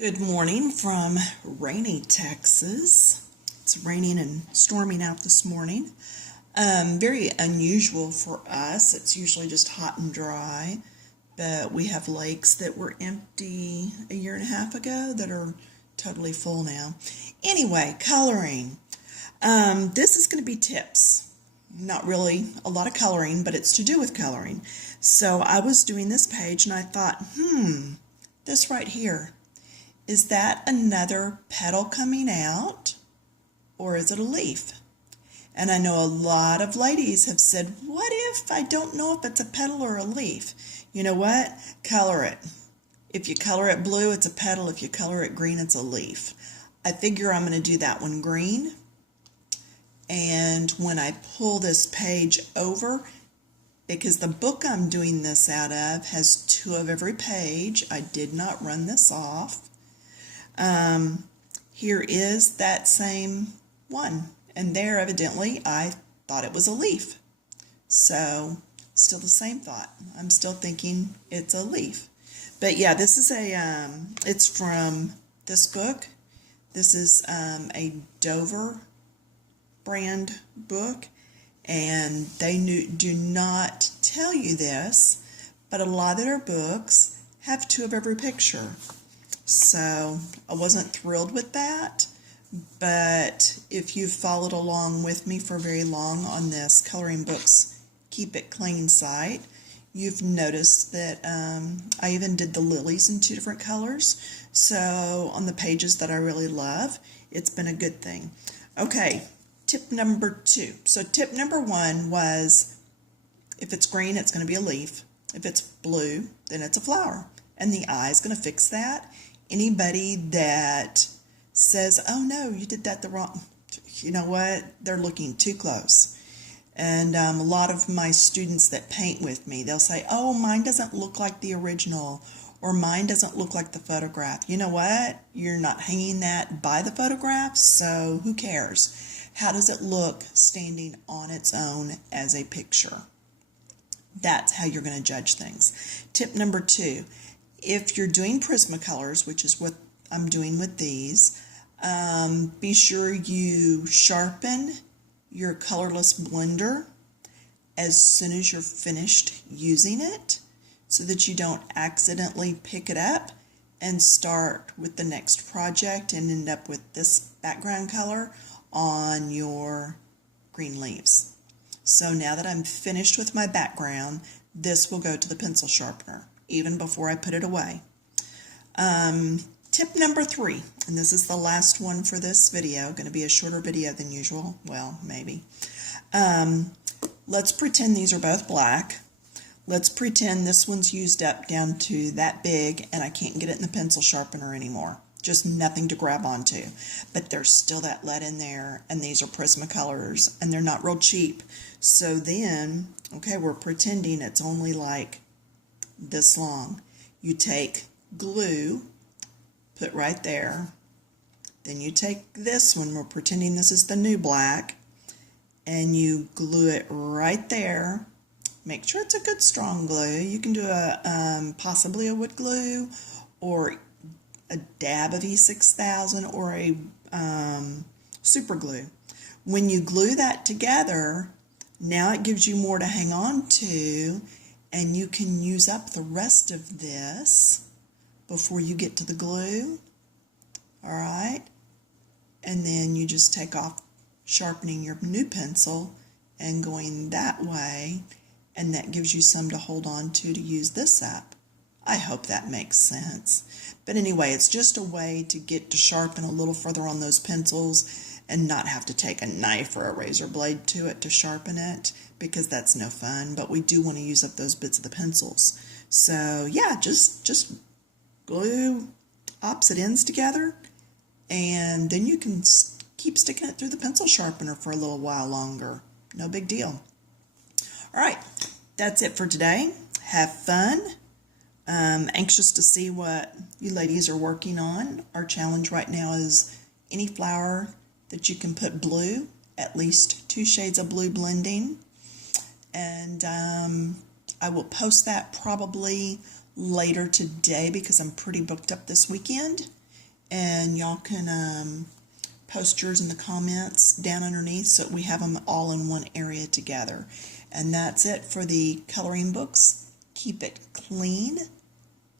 Good morning from rainy Texas. It's raining and storming out this morning. Very unusual for us. It's usually just hot and dry, but we have lakes that were empty a year and a half ago that are totally full now. Anyway, coloring. This is going to be tips. Not really a lot of coloring, but it's to do with coloring. So I was doing this page and I thought, this right here. Is that another petal coming out, or is it a leaf? And I know a lot of ladies have said, what if I don't know if it's a petal or a leaf? You know what? Color it. If you color it blue, it's a petal. If you color it green, it's a leaf. I figure I'm going to do that one green. And when I pull this page over, because the book I'm doing this out of has 2 of every page, I did not run this off. Here is that same one, and there evidently I thought it was a leaf. So still the same thought. I'm still thinking it's a leaf. But yeah, this is it's from this book. This is a Dover brand book, and they do not tell you this, but a lot of their books have 2 of every picture. So I wasn't thrilled with that, but if you've followed along with me for very long on this Coloring Books Keep It Clean site, you've noticed that I even did the lilies in 2 different colors. So on the pages that I really love, it's been a good thing. Okay, tip number 2. So tip number 1 was, if it's green, it's going to be a leaf. If it's blue, then it's a flower. And the eye is going to fix that. Anybody that says, oh no, you did that the wrong, you know what? They're looking too close. And a lot of my students that paint with me, they'll say, oh, mine doesn't look like the original, or mine doesn't look like the photograph. You know what? You're not hanging that by the photograph, so who cares? How does it look standing on its own as a picture? That's how you're going to judge things. Tip number 2. If you're doing Prismacolors, which is what I'm doing with these, be sure you sharpen your colorless blender as soon as you're finished using it, so that you don't accidentally pick it up and start with the next project and end up with this background color on your green leaves. So now that I'm finished with my background, this will go to the pencil sharpener even before I put it away. Tip number 3, and this is the last one for this video, going to be a shorter video than usual. Well, maybe. Let's pretend these are both black. Let's pretend this one's used up down to that big and I can't get it in the pencil sharpener anymore. Just nothing to grab onto. But there's still that lead in there, and these are Prismacolors, and they're not real cheap. So then, okay, we're pretending it's only like this long. You take glue, put right there. Then you take this one, we're pretending this is the new black, and you glue it right there. Make sure it's a good strong glue. You can do a possibly a wood glue, or a dab of E6000, or a super glue. When you glue that together, now it gives you more to hang on to, and you can use up the rest of this before you get to the glue. All right, and then you just take off sharpening your new pencil and going that way, and that gives you some to hold on to use this up. I hope that makes sense. But anyway, it's just a way to get to sharpen a little further on those pencils and not have to take a knife or a razor blade to it to sharpen it, because that's no fun. But we do want to use up those bits of the pencils. So yeah, just glue opposite ends together, and then you can keep sticking it through the pencil sharpener for a little while longer. No big deal. All right, that's it for today. Have fun. Anxious to see what you ladies are working on. Our challenge right now is any flower that you can put blue, at least 2 shades of blue blending. And I will post that probably later today because I'm pretty booked up this weekend. and y'all can post yours in the comments down underneath so we have them all in one area together. And that's it for the Coloring Books Keep It Clean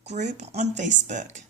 group on Facebook.